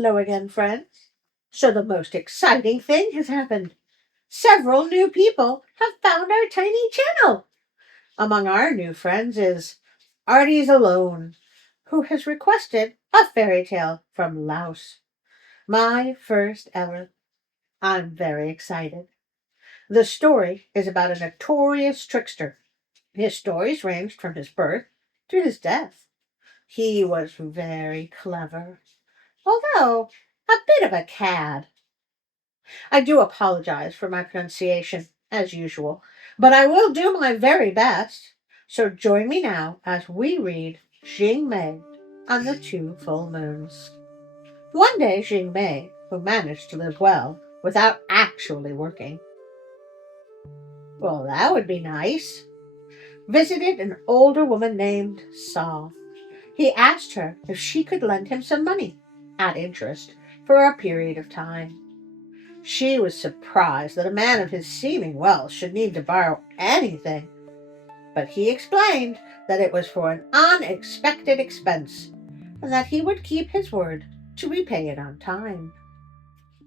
Hello again, friends. So the most exciting thing has happened. Several new people have found our tiny channel. Among our new friends is Artie's Alone, who has requested a fairy tale from Laos. My first ever. I'm very excited. The story is about a notorious trickster. His stories ranged from his birth to his death. He was very clever, although a bit of a cad. I do apologize for my pronunciation, as usual, but I will do my very best. So join me now as we read Xiang on the Two Full Moons. One day, Xiang, who managed to live well without actually working, well, that would be nice, visited an older woman named Saw. He asked her if she could lend him some money, at interest, for a period of time. She was surprised that a man of his seeming wealth should need to borrow anything, but he explained that it was for an unexpected expense, and that he would keep his word to repay it on time.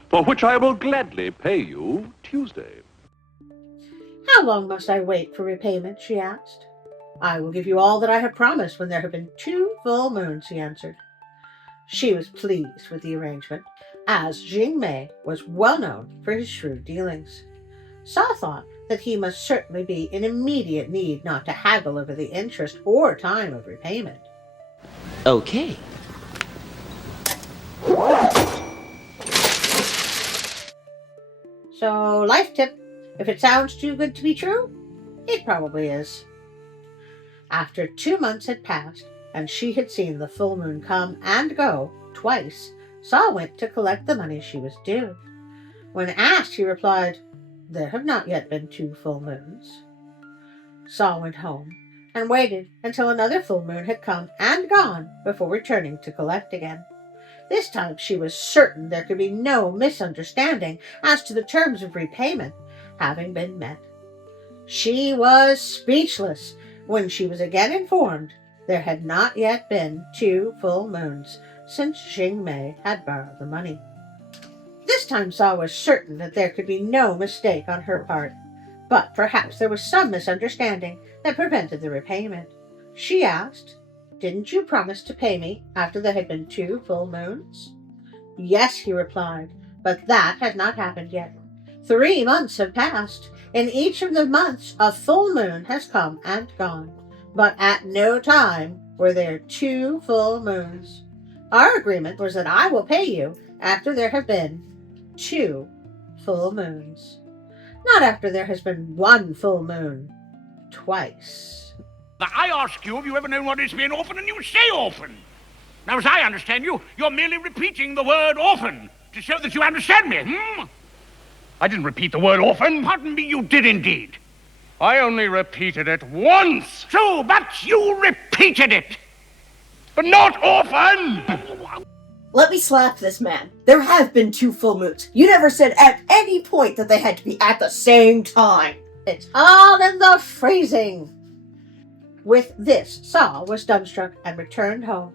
For which I will gladly pay you Tuesday. How long must I wait for repayment? She asked. I will give you all that I have promised when there have been 2 full moons, he answered. She was pleased with the arrangement, as Xiang was well known for his shrewd dealings. Saw thought that he must certainly be in immediate need not to haggle over the interest or time of repayment. Okay. So, life tip, if it sounds too good to be true, it probably is. After 2 months had passed, and she had seen the full moon come and go twice, Saw went to collect the money she was due. When asked, he replied, There have not yet been 2 full moons. Saw went home and waited until another full moon had come and gone before returning to collect again. This time she was certain there could be no misunderstanding as to the terms of repayment having been met. She was speechless when she was again informed there had not yet been 2 full moons since Xiang had borrowed the money. This time Saw was certain that there could be no mistake on her part, but perhaps there was some misunderstanding that prevented the repayment. She asked, Didn't you promise to pay me after there had been 2 full moons? Yes, he replied, but that has not happened yet. 3 months have passed. In each of the months a full moon has come and gone, but at no time were there 2 full moons. Our agreement was that I will pay you after there have been 2 full moons, not after there has been 1 full moon twice. Now, I ask you, have you ever known what is being orphan, and you say orphan. Now, as I understand you, you're merely repeating the word orphan to show that you understand me, I didn't repeat the word orphan. Pardon me, you did indeed. I only repeated it once. True, but you repeated it. But not orphan! Let me slap this man. There have been 2 full moons. You never said at any point that they had to be at the same time. It's all in the phrasing. With this, Saw was dumbstruck and returned home.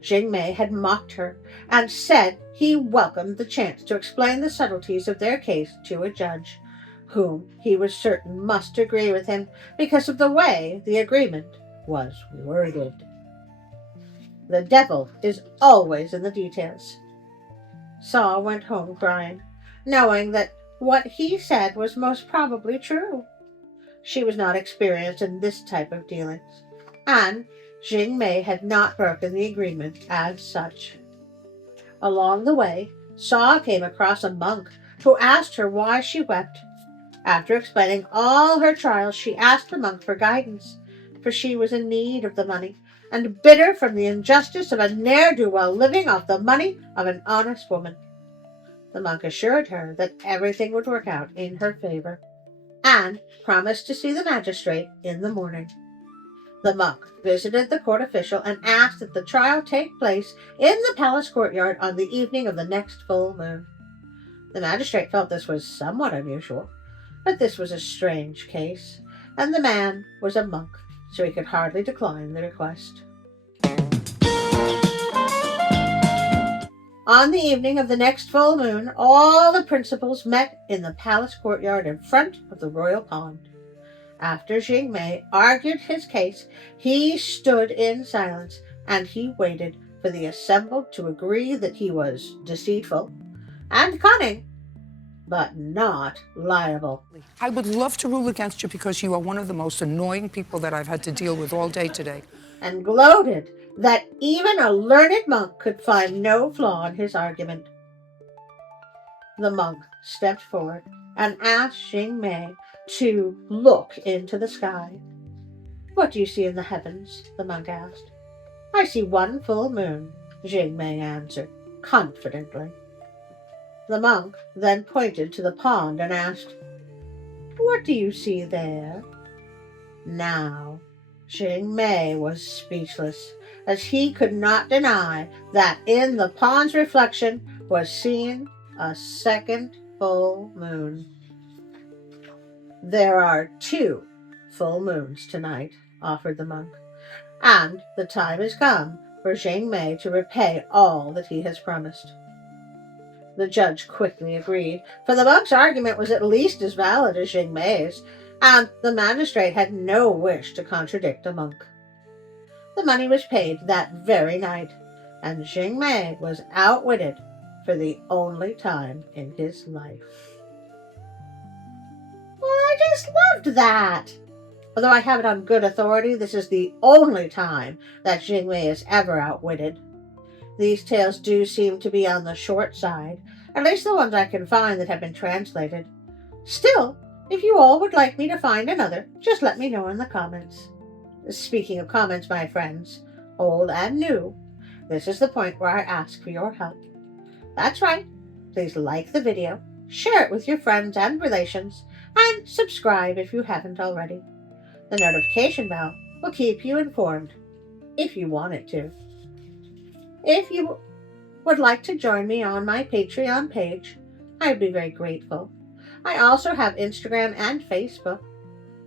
Xiang had mocked her and said he welcomed the chance to explain the subtleties of their case to a judge, whom he was certain must agree with him because of the way the agreement was worded. The devil is always in the details. Saw went home crying, knowing that what he said was most probably true. She was not experienced in this type of dealings, and Xiang had not broken the agreement as such. Along the way, Saw came across a monk who asked her why she wept. After explaining all her trials, she asked the monk for guidance, for she was in need of the money, and bitter from the injustice of a ne'er-do-well living off the money of an honest woman. The monk assured her that everything would work out in her favor, and promised to see the magistrate in the morning. The monk visited the court official and asked that the trial take place in the palace courtyard on the evening of the next full moon. The magistrate felt this was somewhat unusual, but this was a strange case, and the man was a monk, so he could hardly decline the request. On the evening of the next full moon, all the principals met in the palace courtyard in front of the royal pond. After Xing Mei argued his case, he stood in silence and he waited for the assembled to agree that he was deceitful and cunning, but not liable. I would love to rule against you because you are one of the most annoying people that I've had to deal with all day today. And gloated that even a learned monk could find no flaw in his argument. The monk stepped forward and asked Xing Mei to look into the sky. "What do you see in the heavens?" the monk asked. "I see one full moon," Xing Mei answered confidently. The monk then pointed to the pond and asked, "What do you see there?" Now, Xing Mei was speechless, as he could not deny that in the pond's reflection was seen a second full moon. "There are 2 full moons tonight," offered the monk, "and the time has come for Xing Mei to repay all that he has promised." The judge quickly agreed, for the monk's argument was at least as valid as Xing Mei's, and the magistrate had no wish to contradict a monk. The money was paid that very night, and Xing Mei was outwitted for the only time in his life. Well, I just loved that. Although I have it on good authority, this is the only time that Xing Mei is ever outwitted. These tales do seem to be on the short side, at least the ones I can find that have been translated. Still, if you all would like me to find another, just let me know in the comments. Speaking of comments, my friends, old and new, this is the point where I ask for your help. That's right. Please like the video, share it with your friends and relations, and subscribe if you haven't already. The notification bell will keep you informed, if you want it to. If you would like to join me on my Patreon page, I'd be very grateful. I also have Instagram and Facebook.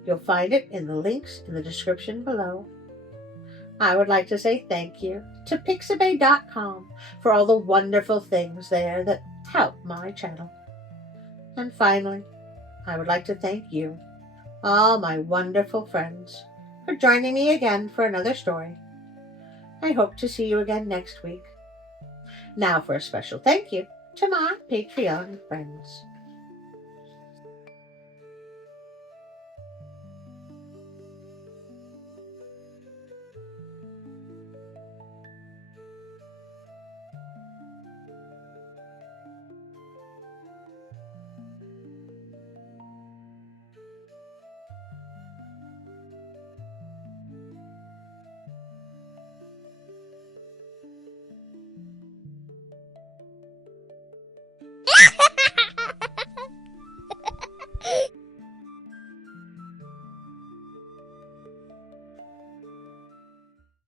You'll find it in the links in the description below. I would like to say thank you to Pixabay.com for all the wonderful things there that help my channel. And finally, I would like to thank you, all my wonderful friends, for joining me again for another story. I hope to see you again next week. Now for a special thank you to my Patreon friends.